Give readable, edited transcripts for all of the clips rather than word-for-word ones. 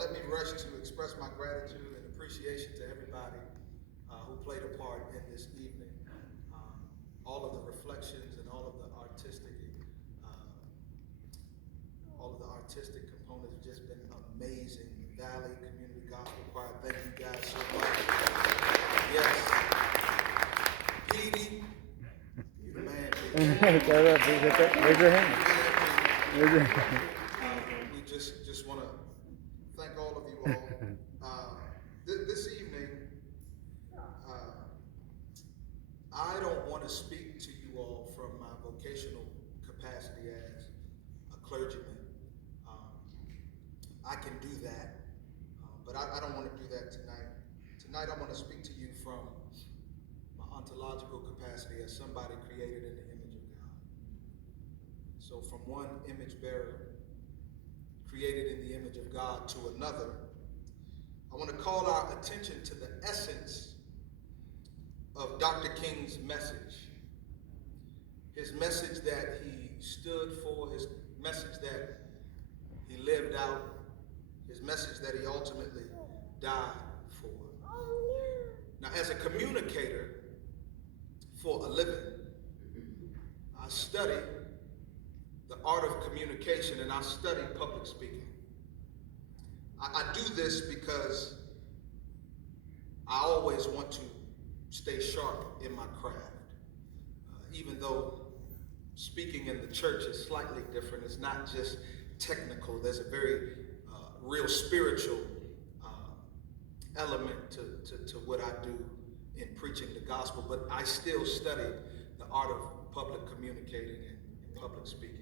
Let me rush to express my gratitude and appreciation to everybody who played a part in this evening. All of the reflections and all of the artistic components have just been amazing. Valley Community Gospel Choir, thank you guys so much. Yes. Petey, you're the man. Raise your hand. Raise your hand. We just want to thank all of you all. This evening, I don't want to speak to you all from my vocational capacity as a clergyman. I can do that, but I don't want to do that tonight. Tonight I want to speak to you from my ontological capacity as somebody created in the image of God. So from one image bearer created in the image of God to another, I want to call our attention to the essence of Dr. King's message. His message that he stood for, his message that he lived out, his message that he ultimately died for. Now, as a communicator for a living, I study the art of communication and I study public speaking. I do this because I always want to stay sharp in my craft. Even though speaking in the church is slightly different, it's not just technical, there's a very real spiritual element to what I do in preaching the gospel, but I still study the art of public communicating and public speaking.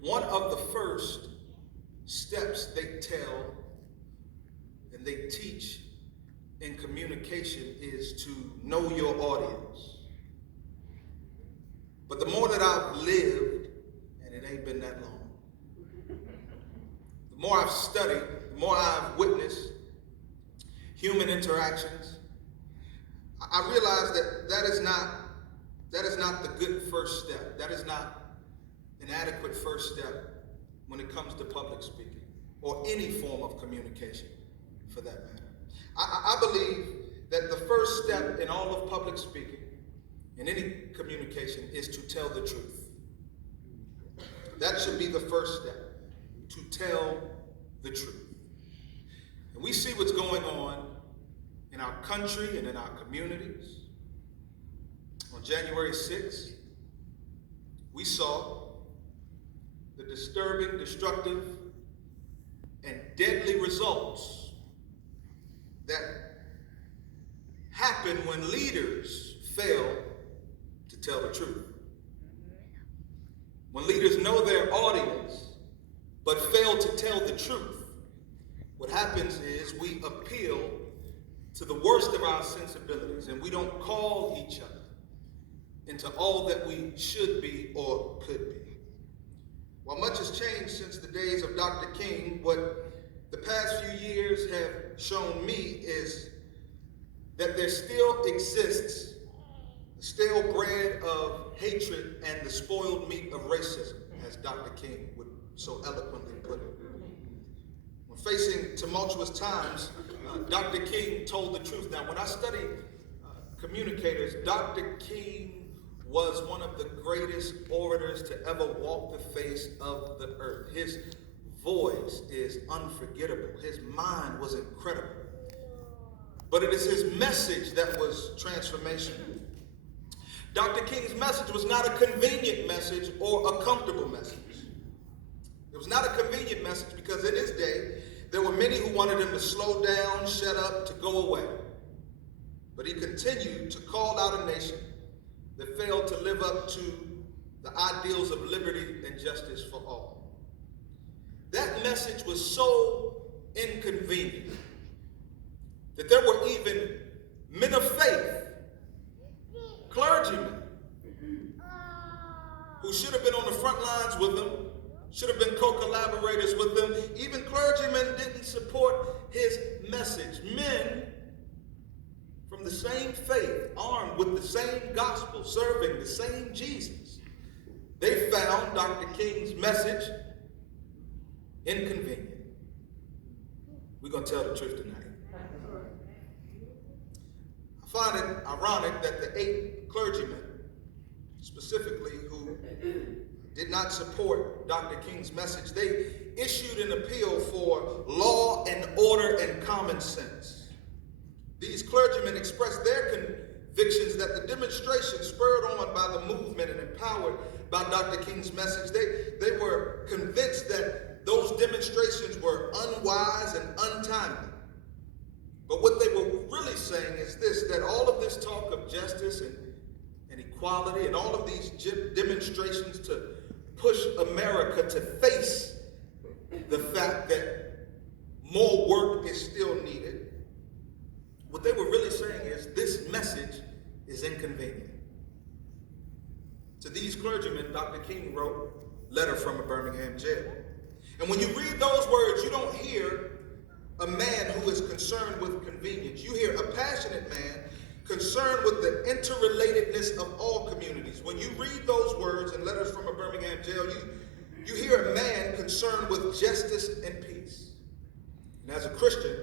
One of the first steps they tell and they teach in communication is to know your audience. But the more that I've lived, and it ain't been that long, the more I've studied, the more I've witnessed human interactions, I realize that is not the good first step. That is not an adequate first step when it comes to public speaking or any form of communication for that matter. I believe that the first step in all of public speaking, in any communication, is to tell the truth. That should be the first step, to tell the truth. And we see what's going on in our country and in our communities. On January 6th, we saw the disturbing, destructive, and deadly results that happen when leaders fail to tell the truth. When leaders know their audience but fail to tell the truth, what happens is we appeal to the worst of our sensibilities and we don't call each other into all that we should be or could be. While much has changed since the days of Dr. King, what the past few years have shown me is that there still exists the stale bread of hatred and the spoiled meat of racism, as Dr. King would so eloquently put it. When facing tumultuous times, Dr. King told the truth. Now, when I study communicators, Dr. King was one of the greatest orators to ever walk the face of the earth. His voice is unforgettable. His mind was incredible. But it is his message that was transformational. Dr. King's message was not a convenient message or a comfortable message. It was not a convenient message because in his day, there were many who wanted him to slow down, shut up, to go away. But he continued to call out a nation that failed to live up to the ideals of liberty and justice for all. That message was so inconvenient that there were even men of faith, clergymen, who should have been on the front lines with him, should have been co-collaborators with him. Even clergymen didn't support his message. Men from the same faith, armed with the same gospel, serving the same Jesus, they found Dr. King's message inconvenient. We're going to tell the truth tonight. I find it ironic that the 8 clergymen, specifically who did not support Dr. King's message, they issued an appeal for law and order and common sense. These clergymen expressed their convictions that the demonstration spurred on by the movement and empowered by Dr. King's message, they were convinced that those demonstrations were unwise and untimely. But what they were really saying is this, that all of this talk of justice and equality and all of these demonstrations to push America to face the fact that more work is still needed, what they were really saying is this message is inconvenient. To these clergymen, Dr. King wrote a letter from a Birmingham jail. And when you read those words, you don't hear a man who is concerned with convenience. You hear a passionate man concerned with the interrelatedness of all communities. When you read those words in letters from a Birmingham jail, you hear a man concerned with justice and peace. And as a Christian,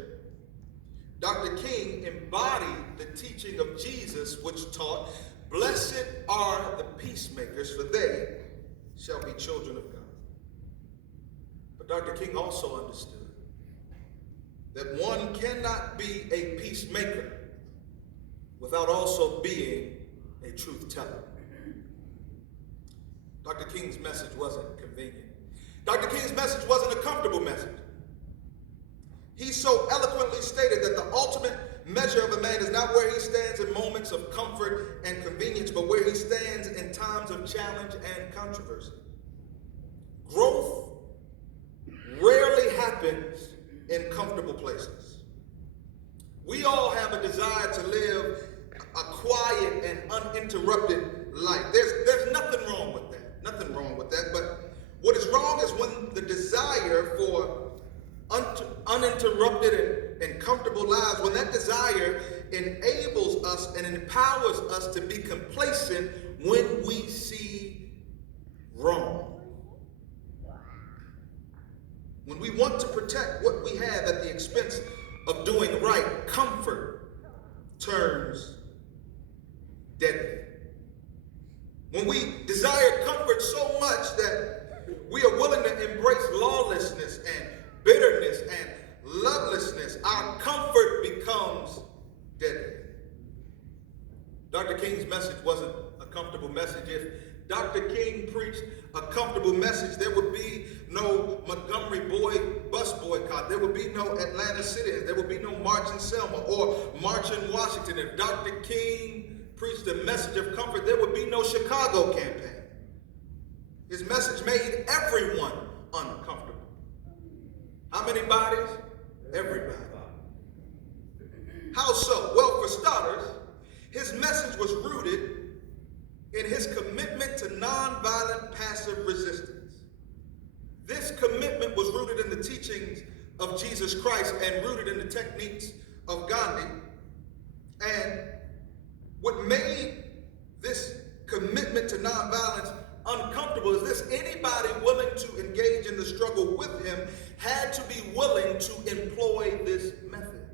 Dr. King embodied the teaching of Jesus, which taught, "Blessed are the peacemakers, for they shall be children of God." But Dr. King also understood that one cannot be a peacemaker without also being a truth teller. Dr. King's message wasn't convenient. Dr. King's message wasn't a comfortable message. He so eloquently stated that the ultimate measure of a man is not where he stands in moments of comfort and convenience, but where he stands in times of challenge and controversy. Growth rarely happens in comfortable places. We all have a desire to live a quiet and uninterrupted life. There's nothing wrong with that. Nothing wrong with that. But what is wrong is when the desire for uninterrupted and comfortable lives, when that desire enables us and empowers us to be complacent when we see wrong. When we want to protect what we have at the expense of doing right, comfort turns deadly. When we desire comfort so much that we are willing to embrace lawlessness and bitterness and lovelessness, our comfort becomes deadly. Dr. King's message wasn't a comfortable message. If Dr. King preached a comfortable message, there would be no Montgomery bus boycott. There would be no Atlanta sit-ins. There would be no March in Selma or March in Washington. If Dr. King preached a message of comfort, there would be no Chicago campaign. His message made everyone uncomfortable. How many bodies? Everybody. How so? Well, for starters, his message was rooted in his commitment to nonviolent passive resistance. This commitment was rooted in the teachings of Jesus Christ and rooted in the techniques of Gandhi. And what made this commitment to nonviolence uncomfortable is this: anybody willing to engage in the struggle with him had to be willing to employ this method.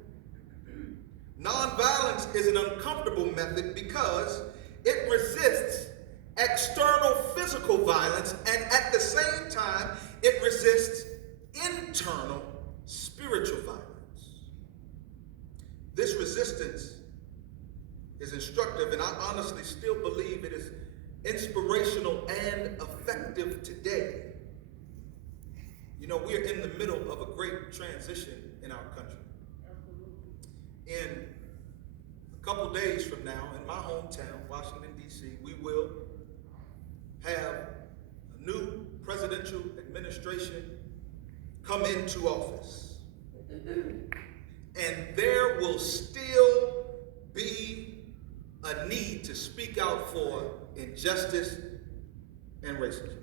Nonviolence is an uncomfortable method because it resists external physical violence, and at the same time, it resists internal spiritual violence. This resistance is instructive, and I honestly still believe it is inspirational and effective today. You know, we're in the middle of a great transition in our country. In a couple days from now, in my hometown, Washington, D.C., we will have a new presidential administration come into office. And there will still be a need to speak out for injustice and racism.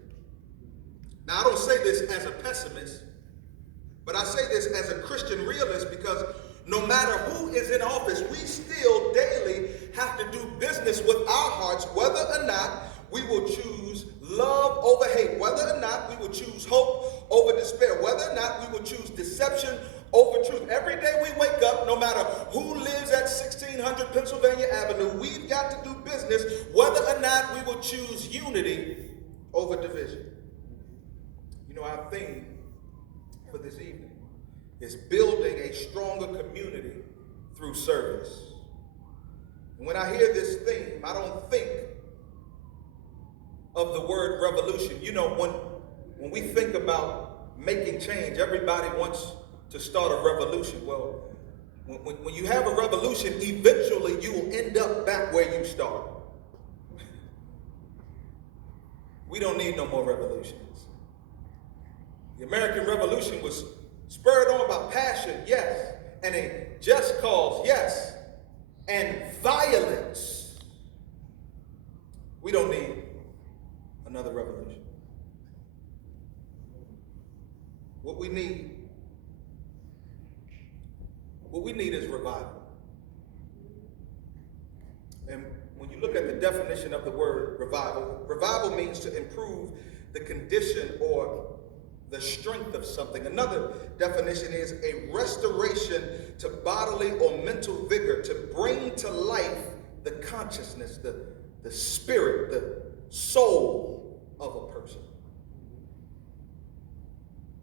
Now, I don't say this as a pessimist, but I say this as a Christian realist, because no matter who is in office, we still daily have to do business with our hearts, whether or not we will choose love over hate, whether or not we will choose hope over despair, whether or not we will choose deception over truth. Every day we wake up, no matter who lives at 1600 Pennsylvania Avenue, we've got to do business whether or not we will choose unity over division. You know, our theme for this evening is building a stronger community through service. And when I hear this theme, I don't think of the word revolution. You know, when we think about making change, everybody wants to start a revolution. Well, when you have a revolution, eventually you will end up back where you started. We don't need no more revolutions. The American Revolution was spurred on by passion, yes, and a just cause, yes, and violence. We don't need another revolution. What we need is revival. And when you look at the definition of the word revival, revival means to improve the condition or the strength of something. Another definition is a restoration to bodily or mental vigor, to bring to life the consciousness, the spirit, the soul of a person.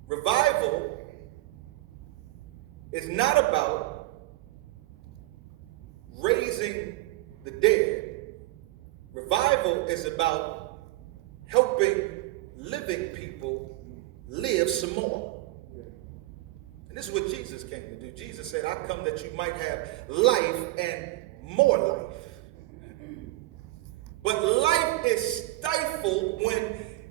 Revival is not about raising the dead. Revival is about helping living people live some more. And this is what Jesus came to do. Jesus said, I come that you might have life and more life. But life is stifled when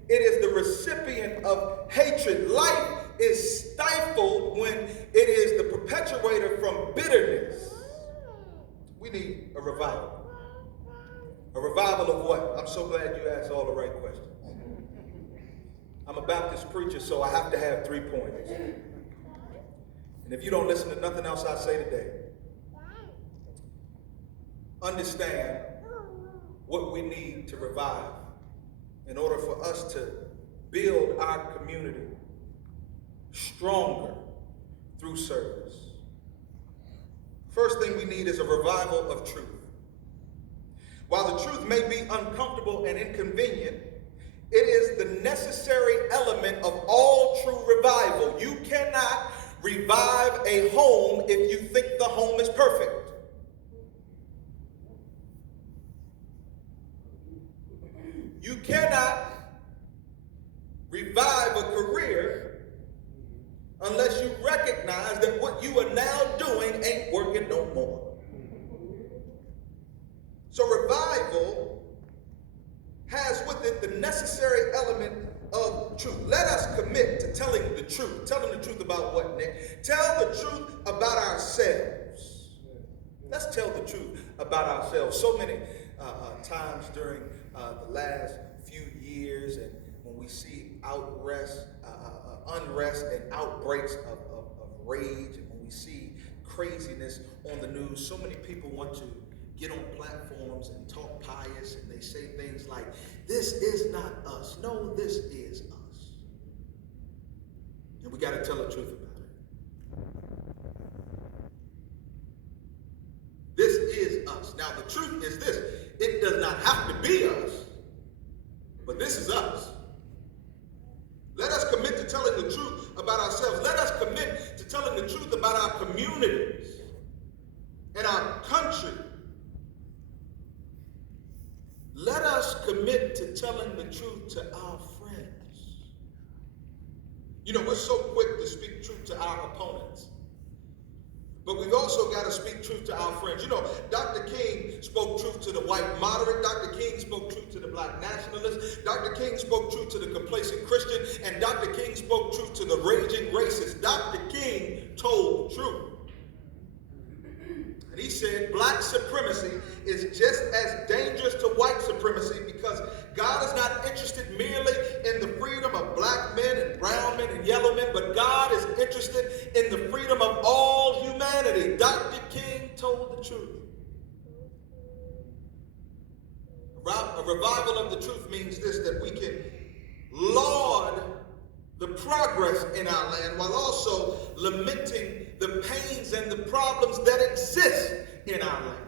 it is the recipient of hatred. Life is stifled when it is the perpetuator from bitterness. We need a revival. A revival of what? I'm so glad you asked all the right questions. I'm a Baptist preacher, so I have to have 3 points. And if you don't listen to nothing else I say today, understand what we need to revive in order for us to build our community stronger through service. First thing we need is a revival of truth. While the truth may be uncomfortable and inconvenient, it is the necessary element of all true revival. You cannot revive a home if you think the home is perfect. You cannot revive a career unless you recognize that what you are now doing ain't working no more. So revival has with it the necessary element of truth. Let us commit to telling the truth. Telling the truth about what, Nick? Tell the truth about ourselves. Let's tell the truth about ourselves. So many times during the last few years, and when we see unrest and outbreaks of rage, and when we see craziness on the news, so many people want to get on platforms and talk pious, and they say things like, this is not us. No, this is us. And we got to tell the truth about it. This is us. Now, the truth is this. It does not have to be us, but this is us. Let us commit to telling the truth about ourselves. Let us commit to telling the truth about our communities and our country. Let us commit to telling the truth to our friends. You know, we're so quick to speak truth to our opponents, but we've also got to speak truth to our friends. You know, Dr. King spoke truth to the white moderate. Dr. King spoke truth to the black nationalist. Dr. King spoke truth to the complacent Christian. And Dr. King spoke truth to the raging racist. Dr. King told the truth. And he said black supremacy is just as dangerous to white supremacy because God is not interested merely in the freedom of black men and brown men and yellow men, but God is interested in the freedom of all humanity. Dr. King told the truth. A revival of the truth means this, that we can laud the progress in our land while also lamenting the pains and the problems that exist in our land.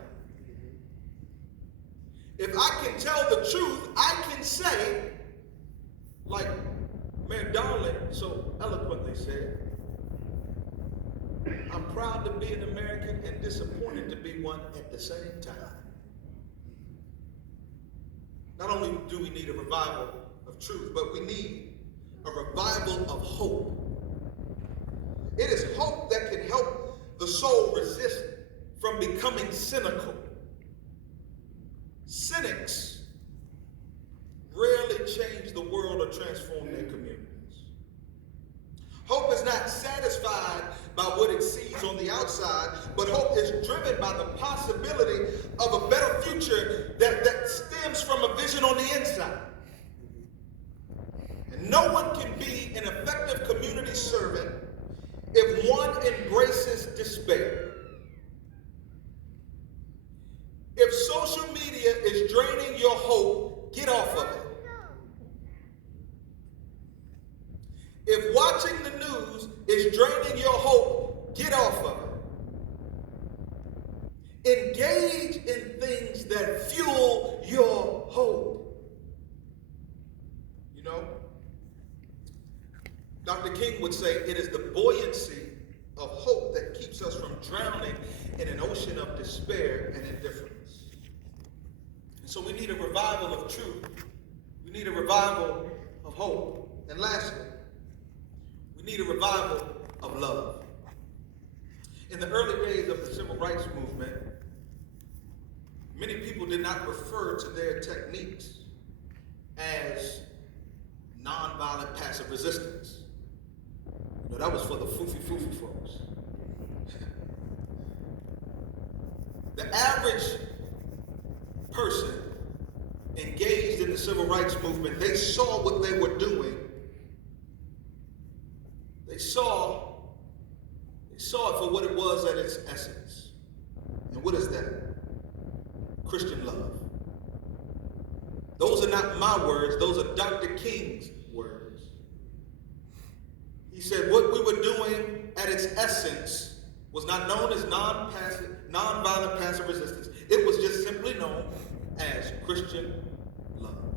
If I can tell the truth, I can say, like Mayor Darling so eloquently said, I'm proud to be an American and disappointed to be one at the same time. Not only do we need a revival of truth, but we need a revival of hope. It is hope that can help the soul resist from becoming cynical. Cynics rarely change the world or transform their communities. Hope is not satisfied by what it sees on the outside, but hope is driven by the possibility of a better future that stems from a vision on the inside. And no one can be an effective community servant if one embraces despair. If social media is draining your hope, get off of it. If watching the news is draining your hope, get off of it. Engage in things that fuel your hope. You know, Dr. King would say it is the buoyancy of hope that keeps us from drowning in an ocean of despair and indifference. And so we need a revival of truth. We need a revival of hope. And lastly, we need a revival of love. In the early days of the civil rights movement, many people did not refer to their techniques as nonviolent passive resistance. You know, that was for the foofy folks. The average person engaged in the civil rights movement, they saw what they were doing. They saw it for what it was at its essence. And what is that? Christian love. Those are not my words, those are Dr. King's words. He said what we were doing at its essence was not known as nonviolent passive resistance. It was just simply known as Christian love.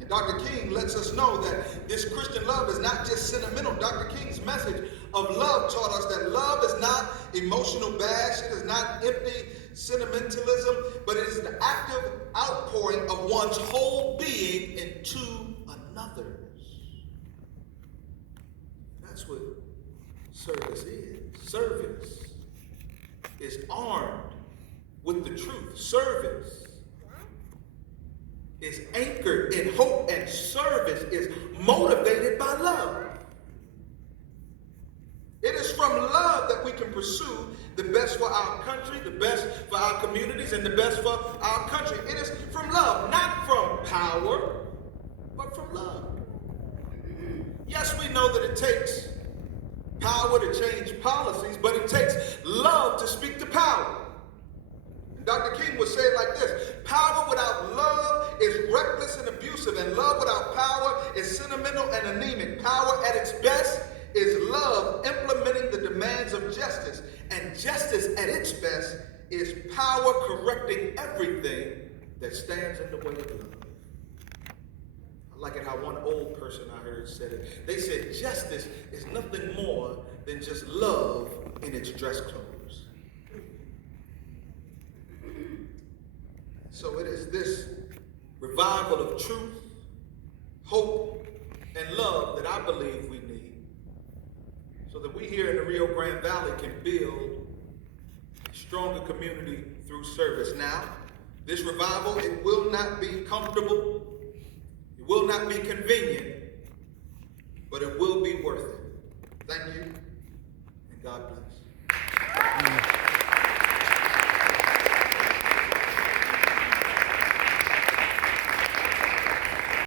And Dr. King lets us know that this Christian love is not just sentimental. Dr. King's message of love taught us that love is not emotional bash, it is not empty sentimentalism, but it is the active outpouring of one's whole being into another's. That's what service is. Service is armed with the truth. Service is anchored in hope, and service is motivated by love. It is from love that we can pursue the best for our country, the best for our communities, and the best for our country. It is from love, not from power, but from love. Yes, we know that it takes power to change policies, but it takes love to speak to power. And Dr. King would say it like this: power without love is reckless and abusive, and love without power is sentimental and anemic. Power at its best is love implementing the demands of justice, and justice at its best is power correcting everything that stands in the way of love. I like it how one old person I heard said it. They said justice is nothing more than just love in its dress clothes. So it is this revival of truth, hope, and love that I believe we need, so that we here in the Rio Grande Valley can build a stronger community through service. Now, this revival, it will not be comfortable, it will not be convenient, but it will be worth it. Thank you, and God bless.